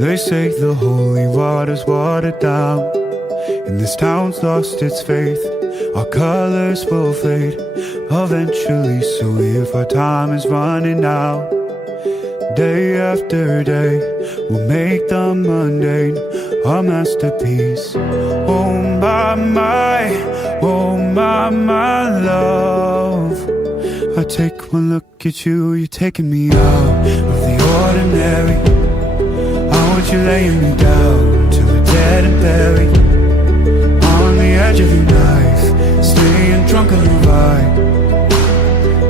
They say the holy water's watered down, and this town's lost its faith. Our colors will fade eventually, so if our time is running out, day after day, we'll make the mundane our masterpiece. Oh my, oh my love. I take one look at you, you're taking me out of the ordinary. I want you laying me down to a dead and buried, on the edge of your knife, staying drunk on your ride.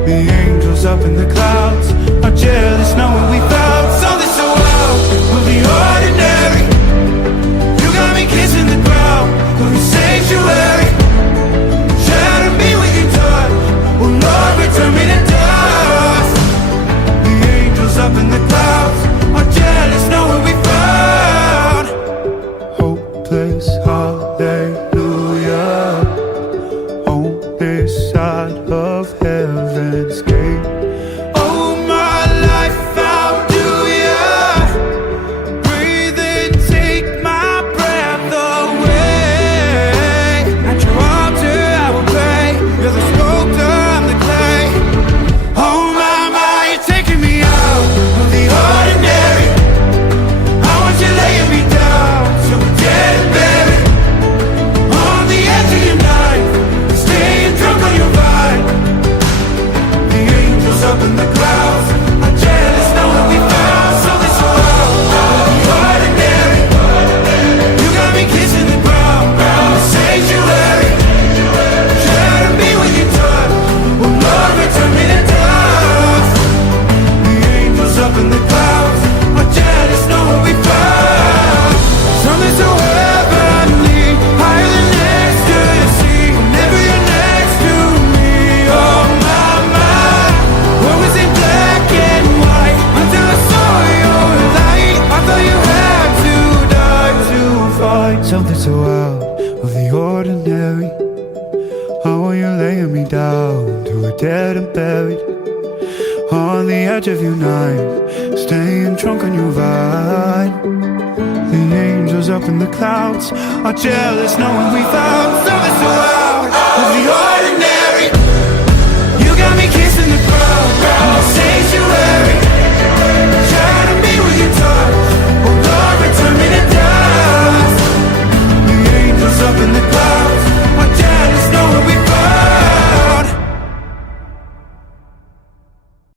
The angels up in the clouds are jealous knowing we found something so out of the ordinary. You got me kissing the ground of your sanctuary. Shatter me with your touch, oh Lord, return me to dust. The angels up in the clouds are jealous knowing we found hopeless hallelujah on this side of heaven's gate. Oh my life, how do ya breathe and take my breath away? At your altar I will pray, you're the sculptor, I'm the clay. Oh my, you're taking me out of the ordinary. I want you laying me down so we're dead and buried, on the edge of your knife, staying drunk on your vine. The angels up in the clouds are jealous knowing we found something so out of the ordinary. You got me kissing the ground in the sanctuary. Shatter me with your touch, oh Lord, return me to dust. The angels up in the clouds are jealous knowing we found something so heavenly, higher than next to the sea. Whenever you're next to me, oh my, what was in black and white until I saw your light. I thought you had to die to find something so out of the ordinary. I want you laying me down to a dead and buried, on the edge of your knife, staying drunk on your vine. The angels up in the clouds are jealous knowing we found something so out